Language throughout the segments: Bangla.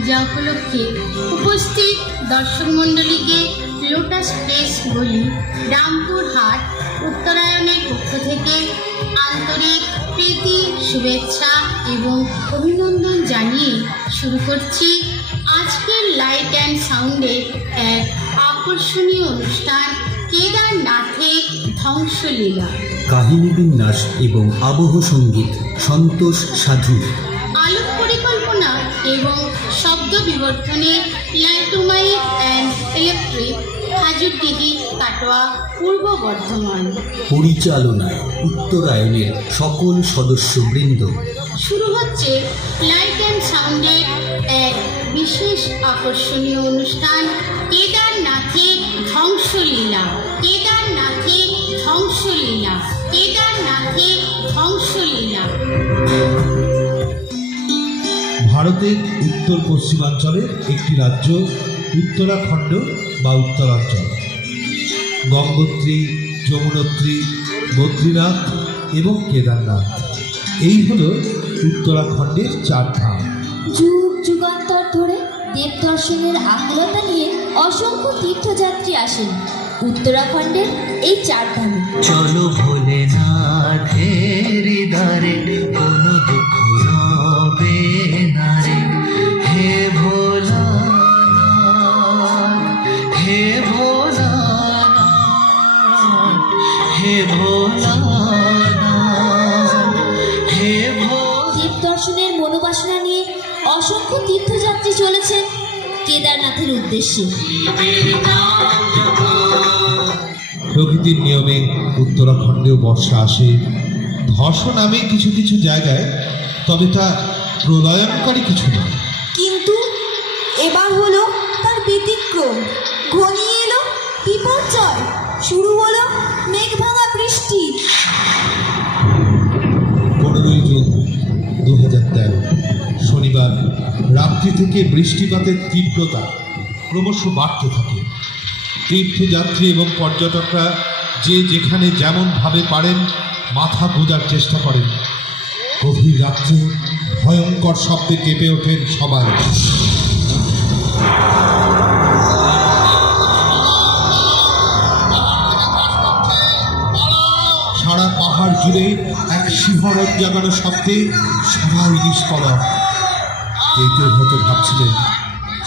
পূজা উপলক্ষে উপস্থিত দর্শক মণ্ডলীকে লোটাস প্রেস বলি রামপুরহাট উত্তরায়ণের পক্ষ থেকে আন্তরিক প্রীতি, শুভেচ্ছা এবং অভিনন্দন জানিয়ে শুরু করছি আজকের লাইট অ্যান্ড সাউন্ডের এক আকর্ষণীয় অনুষ্ঠান, কেদারনাথের ধ্বংসলীলা। কাহিনী বিন্যাস এবং আবহ সঙ্গীত সন্তোষ সাধু। আলোক পরিকল্পনা এবং শব্দ বিবর্ধনে লাইটোমাইক অ্যান্ড ইলেকট্রিক, হাজুরডিহি, কাটোয়া, পূর্ব বর্ধমান। পরিচালনায় উত্তরায়ণের সকল সদস্যবৃন্দ। শুরু হচ্ছে লাইট অ্যান্ড সাউন্ডের এক বিশেষ আকর্ষণীয় অনুষ্ঠান, কেদারনাথের ধ্বংসলীলা। কেদারনাথের ধ্বংসলীলা। কেদারনাথের ধ্বংসলীলা। ভারতের উত্তর পশ্চিমাঞ্চলের একটি রাজ্য উত্তরাখণ্ড বা উত্তরাঞ্চল। গঙ্গোত্রী, যমুনোত্রী, বদ্রীনাথ এবং কেদারনাথ, এই হল উত্তরাখণ্ডের চার ধাম। যুগ যুগান্তর ধরে দেব দর্শনের আকুলতা নিয়ে অসংখ্য তীর্থযাত্রী আসেন উত্তরাখণ্ডের এই চার ধামে। চলো ভোলেনাথের দ্বারে, কোনো দুঃখ রবে না রে। হে ভোলানাথ, হে ভোলানাথ, হে ভোলানাথ, হে দেব দর্শনের মনোবাসনা নিয়ে অসংখ্য তীর্থযাত্রী চলেছেন কেদারনাথের উদ্দেশ্যে। প্রকৃতির নিয়মে উত্তরাখণ্ডেও বর্ষা আসে, ধস নামে কিছু কিছু জায়গায়, তবে তা প্রলয়ঙ্করী কিছু নয়। কিন্তু এবার হলো তার ব্যতিক্রম। ঘনিয়ে এলো বিপর্যয়, শুরু হলো মেঘ ভাঙা বৃষ্টি। 15 জুন 2013 শনিবার রাত্রি থেকে বৃষ্টিপাতের তীব্রতা ক্রমশ বাড়তে থাকে। তীর্থযাত্রী এবং পর্যটকরা যে যেখানে যেমনভাবে পারেন মাথা গোঁজার চেষ্টা করেন। গভীর রাত্রে ভয়ঙ্কর শব্দে কেঁপে ওঠেন সবাই। সারা পাহাড় জুড়ে এক শিহরণ জাগানো শব্দে সবাই নিষ্পলক। কেউ কেউ হয়তো ভাবছিলেন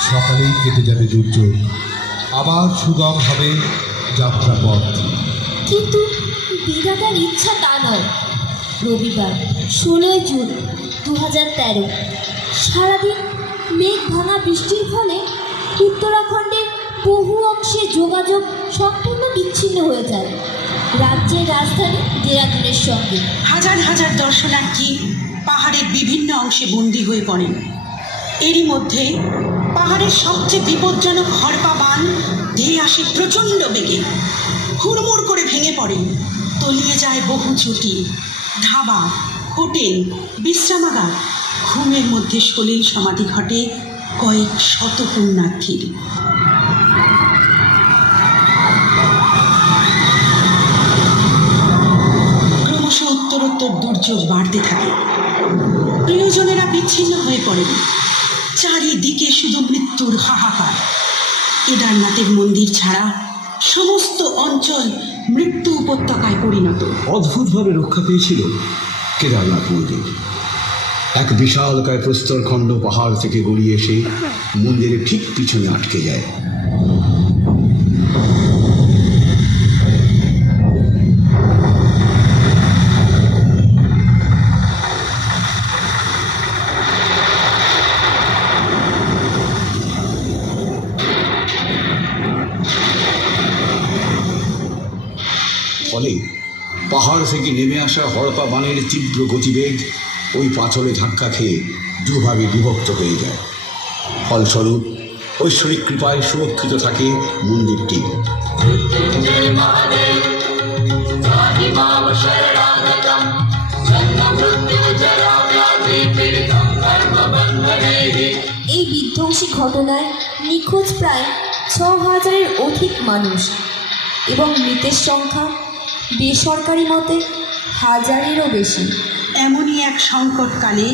সকালেই কেটে যাবে দুর্যোগ, আবার সুগম হবে যাত্রাপথ। কিন্তু বিধাতার ইচ্ছা তা নয়। রবিবার 16 জুন 2013 সারাদিন মেঘ ভাঙা বৃষ্টির ফলে উত্তরাখণ্ডের বহু অংশে যোগাযোগ সম্পূর্ণ বিচ্ছিন্ন হয়ে যায় রাজ্যের রাজধানী দেরাদুনের সঙ্গে। হাজার হাজার দর্শনার্থী পাহাড়ের বিভিন্ন অংশে বন্দী হয়ে পড়েন। এরই মধ্যে পাহাড়ের সবচেয়ে বিপজ্জনক হরপা বান ধেয়ে আসে প্রচণ্ড বেগে, হুড়মুড় করে ভেঙে পড়ে। তলিয়ে যায় বহু চটি, ধাবা, হোটেল, বিশ্রামাগার। ঘুমের মধ্যে সলিল সমাধি ঘটে কয়েক শত পুণ্যার্থীর। ক্রমশ উত্তরোত্তর দুর্যোগ বাড়তে থাকে। প্রিয়জনেরা বিচ্ছিন্ন হয়ে পড়েন। চারিদিকে শুধু মৃত্যুর হাহাকার। কেদারনাথের মন্দির ছাড়া সমস্ত অঞ্চল মৃত্যু উপত্যকায় পরিণত। অদ্ভুতভাবে রক্ষা পেয়েছিল কেদারনাথ মন্দির। এক বিশালকায় প্রস্তরখণ্ড পাহাড় থেকে গড়িয়ে এসে মন্দিরের ঠিক পিছনে আটকে যায়। ফলে পাহাড় থেকে নেমে আসা হরপা বানের তীব্র গতিবেগ ওই পাথরে ধাক্কা খেয়ে দুভাবে বিভক্ত হয়ে যায়। ফলস্বরূপ ঐশ্বরিক কৃপায় সুরক্ষিত থাকে মন্দিরটি। এই বিধ্বংসী ঘটনায় নিখোঁজ প্রায় 6000-এর অধিক মানুষ এবং মৃতের সংখ্যা বেসরকারি মতে 1000-এরও বেশি। এমনই এক সংকটকালে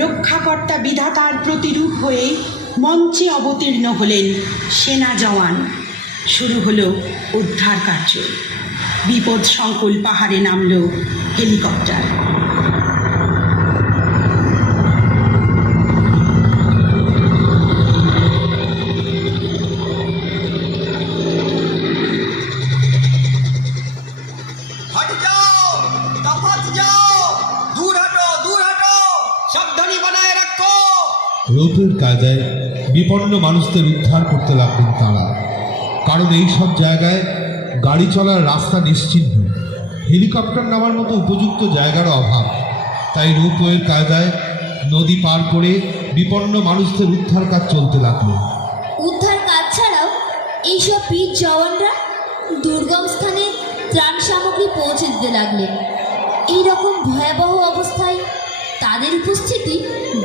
রক্ষাকর্তা বিধাতার প্রতিরূপ হয়ে মঞ্চে অবতীর্ণ হলেন সেনা জওয়ান। শুরু হলো উদ্ধার কার্য। বিপদ সংকুল পাহাড়ে নামল হেলিকপ্টার। রৌদ্রের কায়দায় বিপন্ন মানুষদের উদ্ধার করতে লাগলেন তারা, কারণ এই সব জায়গায় গাড়ি চলার রাস্তা নিশ্চিহ্ন, হেলিকপ্টার নামার মতো উপযুক্ত জায়গার অভাব। তাই রৌপ্যের কায়দায় নদী পার করে বিপন্ন মানুষদের উদ্ধার কাজ চলতে লাগলো। উদ্ধার কাজ ছাড়াও এইসব বীর জওয়ানরা দুর্গম স্থানে ত্রাণ সামগ্রী পৌঁছে দিতে লাগলেন। এইরকম ভয়াবহ অবস্থায় তাদের উপস্থিতি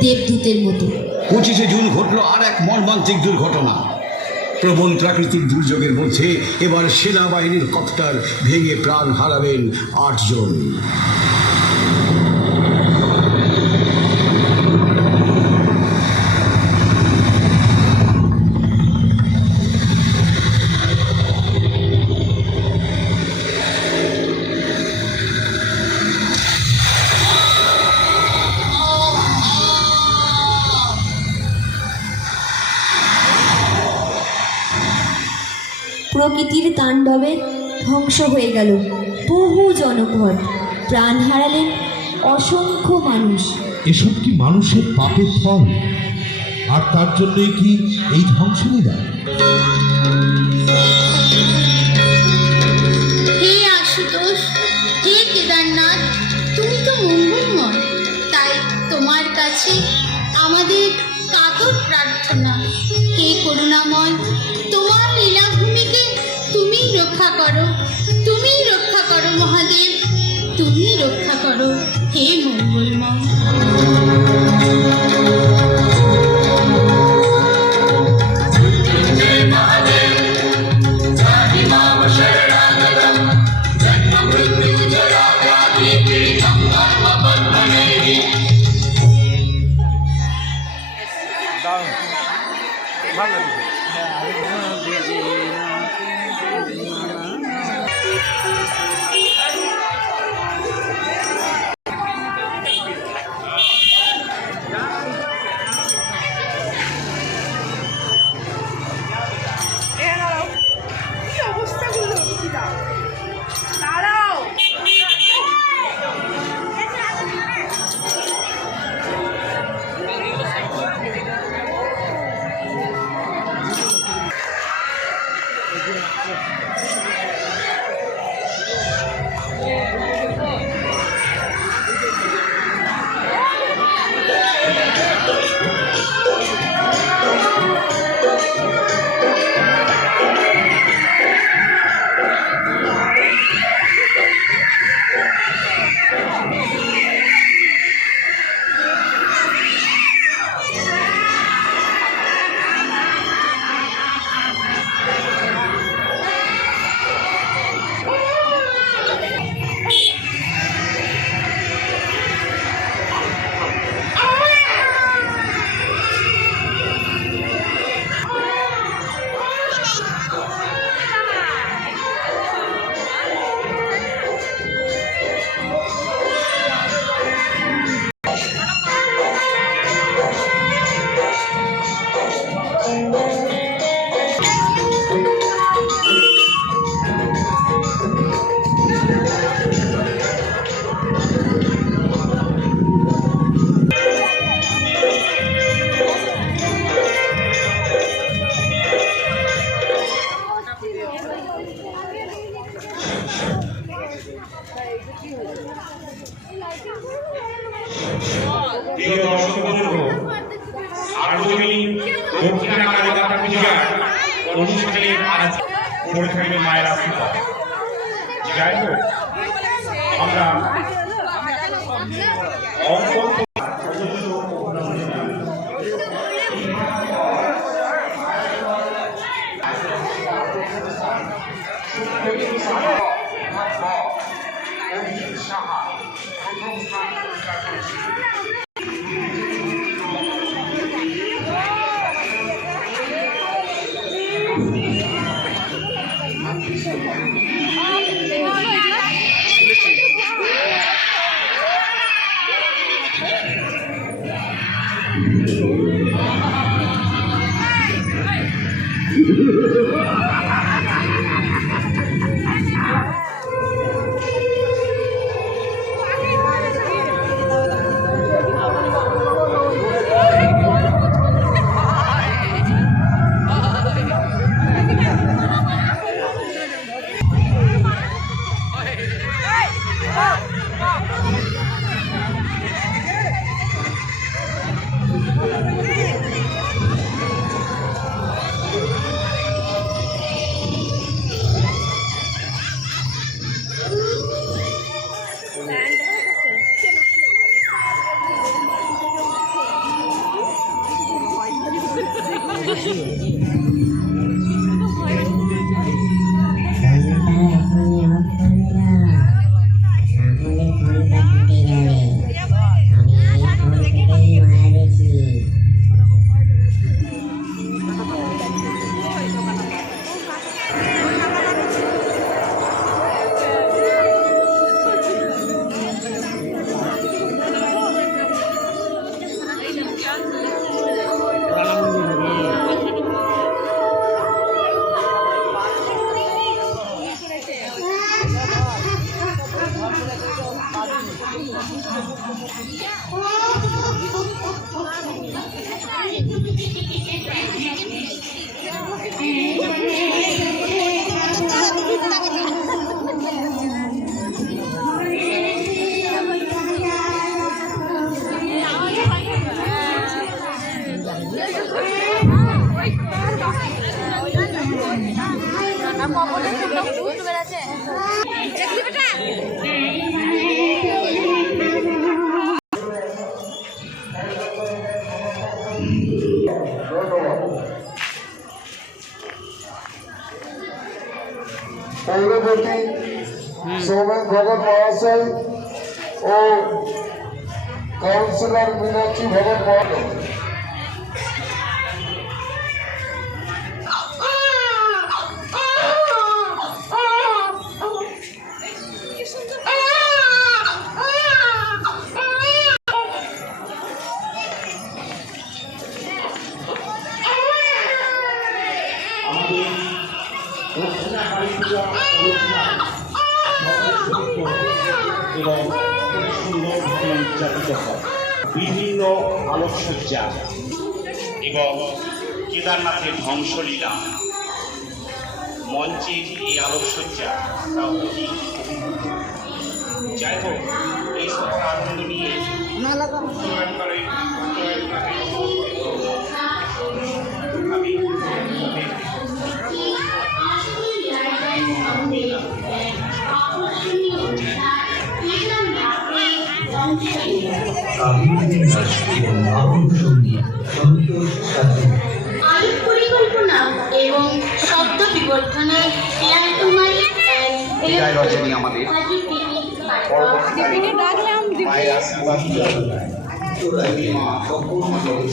দেবদূতের মতো। 25শে জুন ঘটল আর এক মর্মান্তিক দুর্ঘটনা। প্রবল প্রাকৃতিক দুর্যোগের মধ্যে এবার সেনাবাহিনীর কপ্টার ভেঙে প্রাণ হারাবেন 8 জন। প্রকৃতির তাণ্ডবে ধ্বংস হয়ে গেল বহু জনপদ, প্রাণ হারালেন অসংখ্য মানুষ। এসব কি মানুষের পাপের ফল? আর তার জন্যই কি এই ধ্বংসলীলা? হে আশুতোষ, হে কেদারনাথ, তুমি তো মঙ্গলময়, তাই তোমার কাছে আমাদের কাতর প্রার্থনা। হে করুণাময়, তোমার লীলাভূমিকে তুমিই রক্ষা করো, তুমিই রক্ষা করো মহাদেব, তুমিই রক্ষা করো হে মঙ্গলময়। প্রিয় দর্শক বন্ধু, আগামী দক্ষিণাকালী দুর্গা পূজার অনুষ্ঠানে আজ পড়ে থাকবে মায়ের আশীর্বাদ। যাই হোক, আমরা পৌরপতি সৌমেন ভগত মহাশয় ও কাউন্সিলর মীনাক্ষী ভগত মহাশয়। এবং সুন্দরভাবে উদযাপিত হয় বিভিন্ন আলোকসজ্জা এবং কেদারনাথের ধ্বংসলীলা মঞ্চে এই আলোকসজ্জা যাই হোক এই সকল আনন্দ নিয়ে আলোক পরিকল্পনা এবং শব্দ বিবর্ধনের বিদায় রজনী আমাদের পরবর্তীকালে মায়ের আশীর্বাদ মা সম্পূর্ণ জগৎ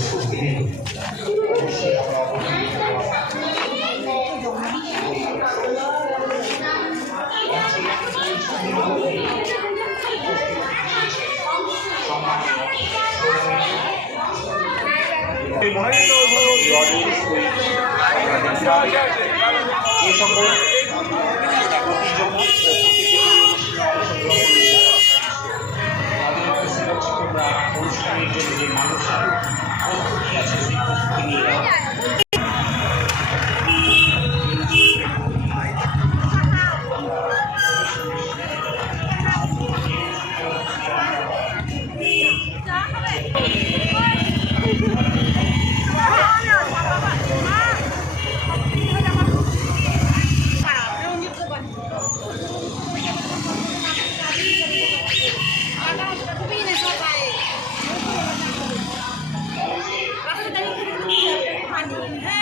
যে সকল অনুষ্ঠানের জন্য যে মানুষের প্রস্তুতি আছে সেই প্রস্তুতি নিয়ে হ্যাঁ